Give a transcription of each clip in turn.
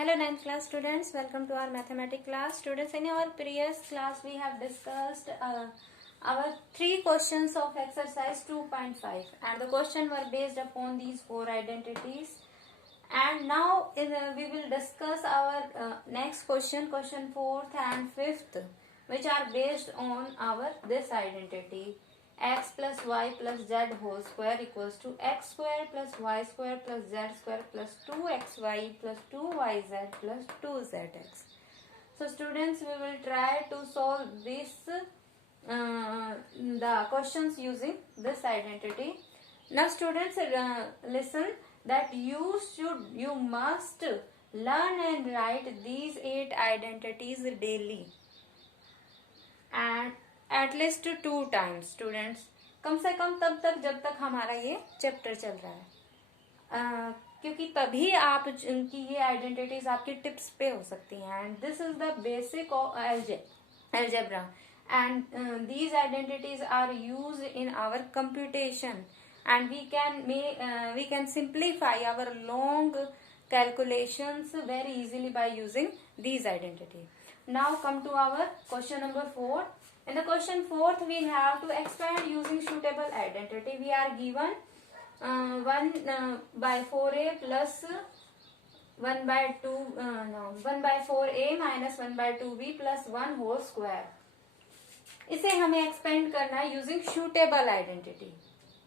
Hello 9th class students, welcome to our mathematics class. Students, in our previous class we have discussed our 3 questions of exercise 2.5 and the question were based upon these 4 identities. And now we will discuss our next question 4th and 5th, which are based on our this identity. X plus y plus z whole square equals to x square plus y square plus z square plus 2xy plus 2yz plus 2zx. So students, we will try to solve this the questions using this identity. Now students, listen that you must learn and write these 8 identities daily and at least 2 times. Students, कम से कम तब तक जब तक हमारा ये chapter चल रहा है, क्योंकि तभी आप उनकी ये आइडेंटिटीज आपकी टिप्स पे हो सकती हैं. And this is the basic of algebra and these identities are used in our computation and we can simplify our long calculations very easily by using these identities. Now come to our question number 4. In the question 4th, we have to expand using suitable identity. We are given 1 by 4a plus 1 by 4a minus 1 by 2b plus 1 whole square. इसे हमें expand करना है using suitable identity.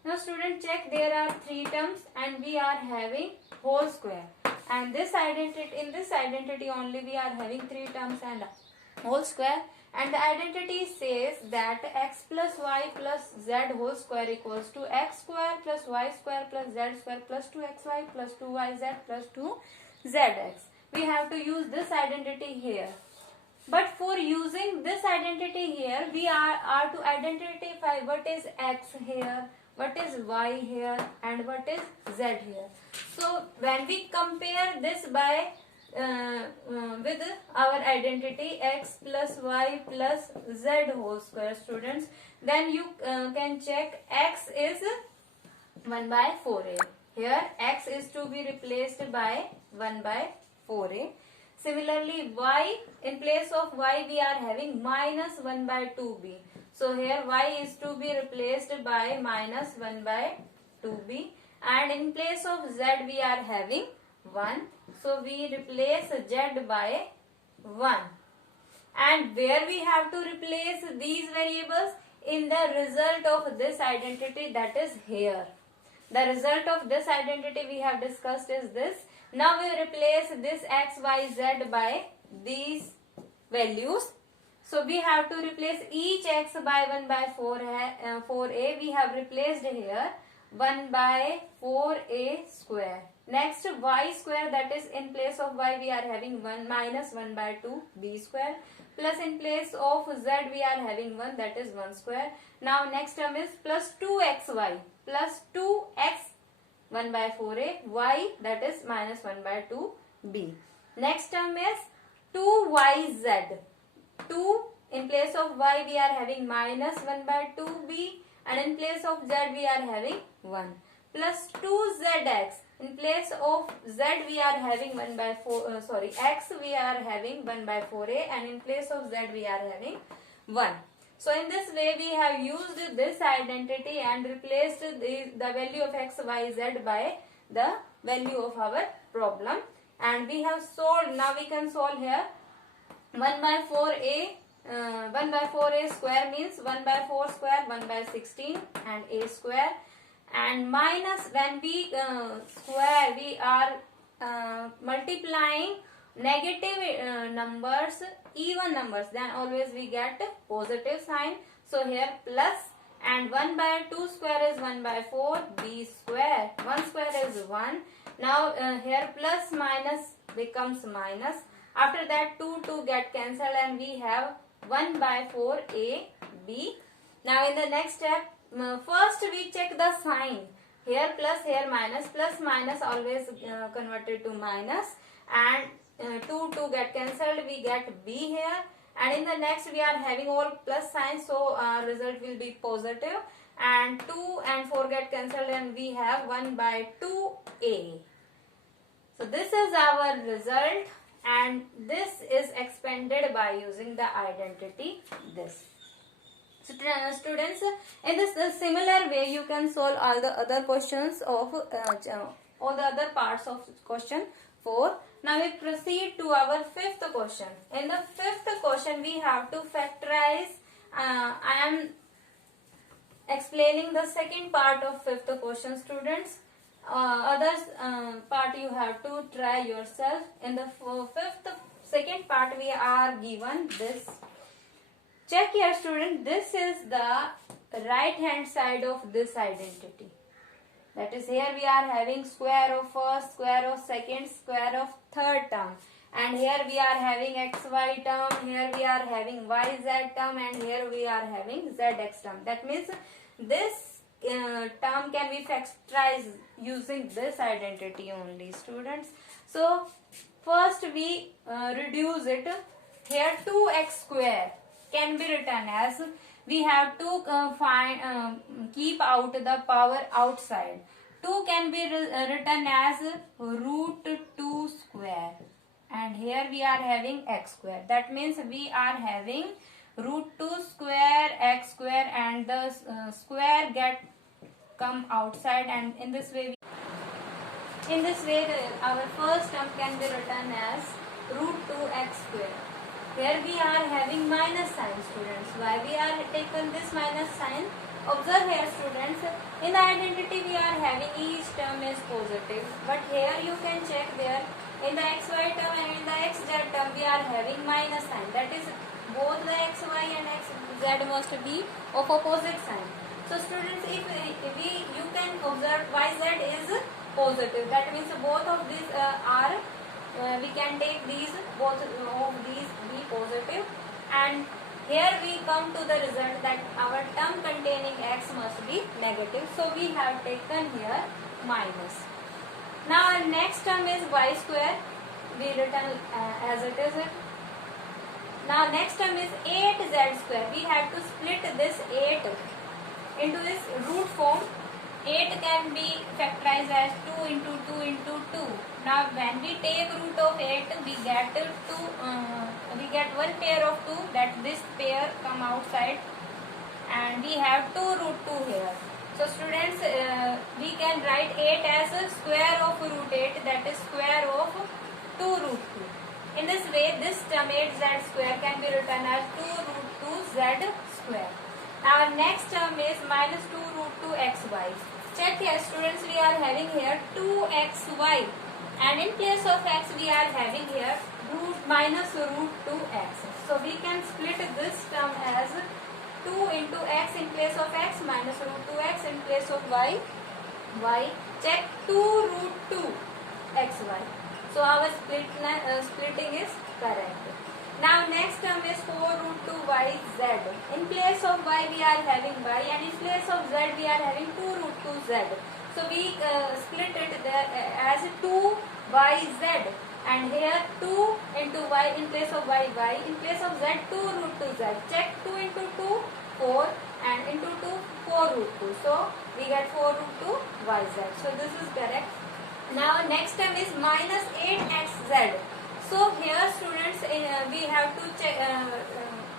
Now student, check, there are 3 terms and we are having whole square. And in this identity only we are having 3 terms and whole square. And the identity says that x plus y plus z whole square equals to x square plus y square plus z square plus 2xy plus 2yz plus 2zx. We have to use this identity here. But for using this identity here, we are to identify what is x here, what is y here, and what is z here. So when we compare this by with our identity x plus y plus z whole square, students, then you can check x is 1 by 4a. Here x is to be replaced by 1 by 4a. Similarly, y, in place of y we are having minus 1 by 2b. So here y is to be replaced by minus 1 by 2b, and in place of z we are having 1. So we replace z by 1. And where we have to replace these variables? In the result of this identity, that is here. The result of this identity we have discussed is this. Now we replace this x, y, z by these values. So we have to replace each x by 1 by 4a. We have replaced here 1 by 4a square. Next, y square, that is in place of y we are having 1 minus 1 by 2 b square, plus in place of z we are having 1, that is 1 square. Now next term is plus 2xy plus 2x 1 by 4a, y, that is minus 1 by 2b. Next term is 2yz. 2, in place of y we are having minus 1 by 2b, and in place of z we are having 1, plus 2zx. In place of z we are having 1 by 4, x we are having 1 by 4a, and in place of z we are having 1. So in this way we have used this identity and replaced the value of x, y, z by the value of our problem. And we have solved. Now we can solve here. 1 by 4a square means 1 by 4 square, 1 by 16 and a square. And minus, when we square, we are multiplying negative numbers, even numbers, then always we get positive sign. So here plus, and 1 by 2 square is 1 by 4 b square. 1 square is 1. Now here plus minus becomes minus. After that 2 get cancelled and we have 1 by 4 a b. Now in the next step, first we check the sign. Here plus, here minus. Plus minus always converted to minus. And 2 get cancelled. We get b here. And in the next we are having all plus signs. So result will be positive. And 2 and 4 get cancelled and we have 1 by 2a. So this is our result. and this is expanded by using the identity this. Students, in this similar way you can solve all the other questions of all the other parts of question 4. Now we proceed to our fifth question. In the fifth question we have to factorize. I am explaining the second part of fifth question, students. Others part you have to try yourself. In the fifth second part we are given this. Check here, student. This is the right hand side of this identity. That is, here we are having square of first, square of second, square of third term. And here we are having xy term, here we are having yz term, and here we are having zx term. That means this term can be factorized using this identity only, students. So first we reduce it. Here 2x square can be written as, we have to keep out the power outside. 2 can be written as root 2 square, and here we are having x square. That means we are having root 2 square x square, and the square get come outside, and in this way our first term can be written as root 2x square. Here we are having minus sign, students. Why we are taken this minus sign? Observe here, students. In the identity we are having each term is positive, but here you can check there in the xy term and in the xz term we are having minus sign. That is, both the xy and xz must be of opposite sign. So students, if you can observe yz is positive. That means both of these are we can take these, both of these be positive, and here we come to the result that our term containing x must be negative. So we have taken here minus. Now our next term is y square. We written as it is. Now next term is 8z square. We have to split this 8 into this root form. 8 can be factorized as 2 into 2 into 2. Now when we take root of 8, we get we get one pair of 2, that this pair come outside, and we have 2 root 2 here. So students, we can write 8 as a square of root 8, that is square of 2 root 2. In this way, this term 8z square can be written as 2 root 2z square. Our next term is minus 2 root 2 xy. Check here, students, we are having here 2xy, and in place of x we are having here minus root 2x. So we can split this term as 2 into x in place of x, minus root 2x in place of y. Check 2 root 2 xy. So our splitting is correct. Now next term is 4 root 2 yz. In place of y we are having y, and in place of z we are having 2 root 2 z. So we split it there as 2 yz, and here 2 into y in place of y, in place of z 2 root 2 z. Check 2 into 2 4, and into 2 4 root 2. So we get 4 root 2 yz. So this is correct. Now next term is minus 8xz. So here, students, we have to check,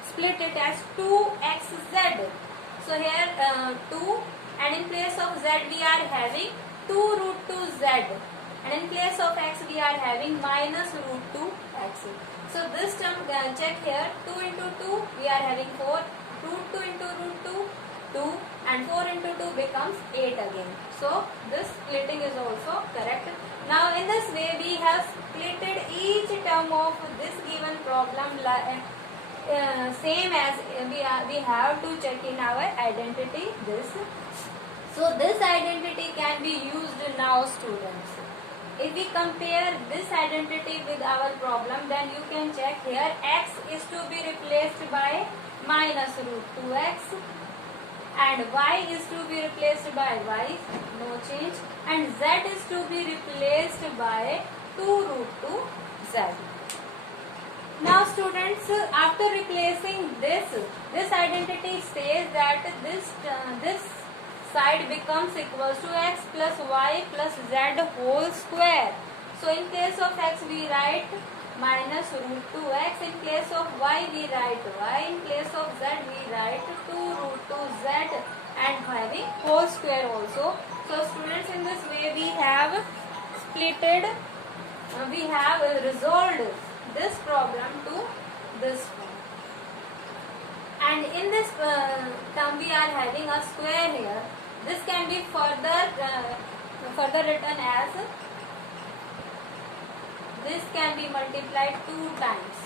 split it as 2xz. So here 2, and in place of z we are having 2 root 2z, and in place of x we are having minus root 2x. So this term, check here, 2 into 2 we are having 4, root 2 into root 2, 2, and 4 into 2 becomes 8 again. So this splitting is also correct. Now in this way we have splitted each term of this given problem same as we have to check in our identity this. So this identity can be used now, students. If we compare this identity with our problem, then you can check here x is to be replaced by minus root 2x, and y is to be replaced by y, no change, and z is to be replaced by 2 root 2z. Now students, after replacing this identity says that this side becomes equals to x plus y plus z whole square. So in case of x we write minus root 2x. In place of y we write y, in place of z we write 2 root 2z, and having whole square also. So students, in this way we have splitted, we have resolved this problem to this one. And in this term we are having a square here. This can be further written as, this can be multiplied 2 times.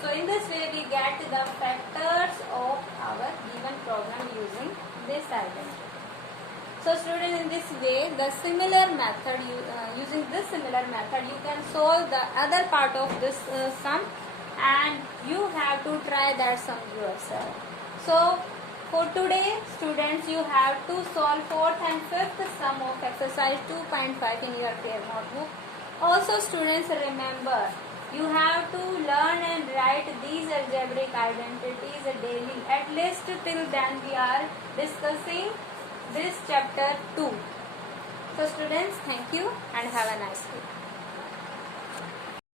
So in this way we get the factors of our given problem using this identity. So students, in this way, the similar method, using this similar method, you can solve the other part of this sum, and you have to try that sum yourself. So for today, students, you have to solve 4th and 5th sum of exercise 2.5 in your pair notebook. Also students, remember, you have to learn and write these algebraic identities daily. At least till then we are discussing this chapter 2. So students, thank you and have a nice day.